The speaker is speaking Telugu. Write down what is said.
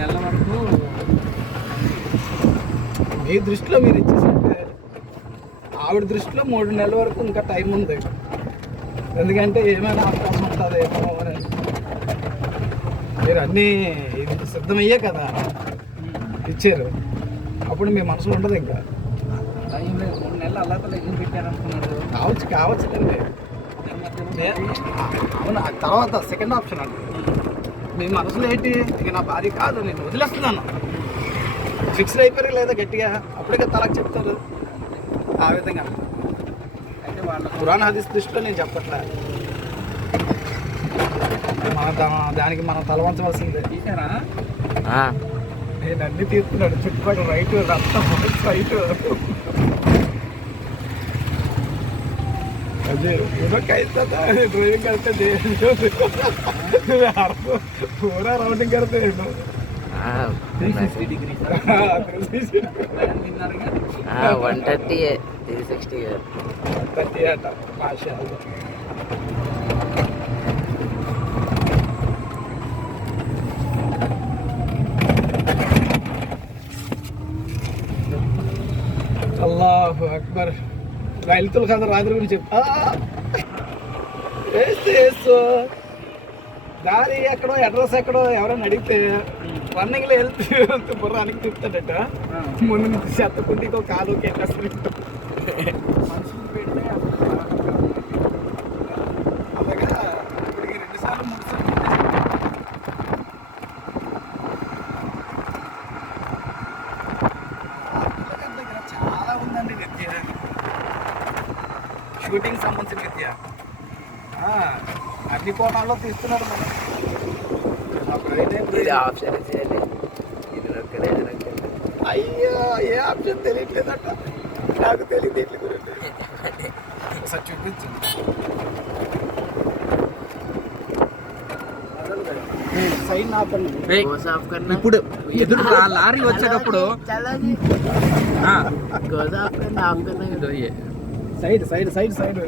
నెలల వరకు మీ దృష్టిలో మీరు ఇచ్చేసంటే ఆవిడ దృష్టిలో 3 నెలల వరకు ఇంకా టైం ఉంది. ఎందుకంటే ఏమైనా అవకాశం ఉంటుంది ఏమో అని. మీరు అన్నీ ఇది సిద్ధమయ్యే కదా ఇచ్చారు, అప్పుడు మీ మనసులో ఉండదు ఇంకా. టైం లేదు, 3 నెలలు అల్లా తల ఎందుకు పెట్టారనుకున్నాడు. కావచ్చుదండి. అవును, తర్వాత సెకండ్ ఆప్షన్ అండి. మీ మనసులో ఏంటి, ఇక నా భార్య కాదు నేను వదిలేస్తున్నాను ఫిక్స్డ్ అయిపోయారు లేదా గట్టిగా, అప్పటికే తలకు చెప్తారు ఆ విధంగా. అయితే వాళ్ళ పురాణ హదీస్ దృష్టిలో నేను చెప్పట్లే, దానికి మనం తలవంచవలసిందే. తీసారా? నేను అన్ని తీస్తున్నాడు, చుట్టుపక్కల రైట్ రక్తం రైట్ अजय पूरा कैसा था ड्राइविंग करते थे पूरा राउंडिंग करते हैं 360 डिग्री 130 360 130 अटा माशाअल्लाह. అల్లాహు అక్బర్. రైతుల కథ రాత్రి గురించి చెప్తా దారి ఎక్కడో అడ్రస్ ఎక్కడో ఎవరైనా అడిగితే రన్నింగ్లో వెళ్తూ బుర్రానికి తిప్పుతాడట. ముందు నుంచి చెత్తకుంటికో కాలు ఎట్టేస్తారు. అలాగా ఇప్పటికి 2 సార్లు 3 సార్లు దగ్గర చాలా ఉందండి విద్య, షూటింగ్ సంబంధించిన విద్య. అన్ని కోణాల్లో తీస్తున్నారు మనం. ఇది ఆప్షన్ ఇచ్చేయండి, ఇది నొక్కడే అయ్యో ఏ ఆప్షన్ తెలియట్లేదట, నాకు తెలియదు ఇట్ల గురించి. ఒకసారి చూపించు. సైడ్ ఆపండి. ఇప్పుడు ఎదురు లారీ వచ్చేటప్పుడు సైడ్ సైడ్ సైడ్ సైడ్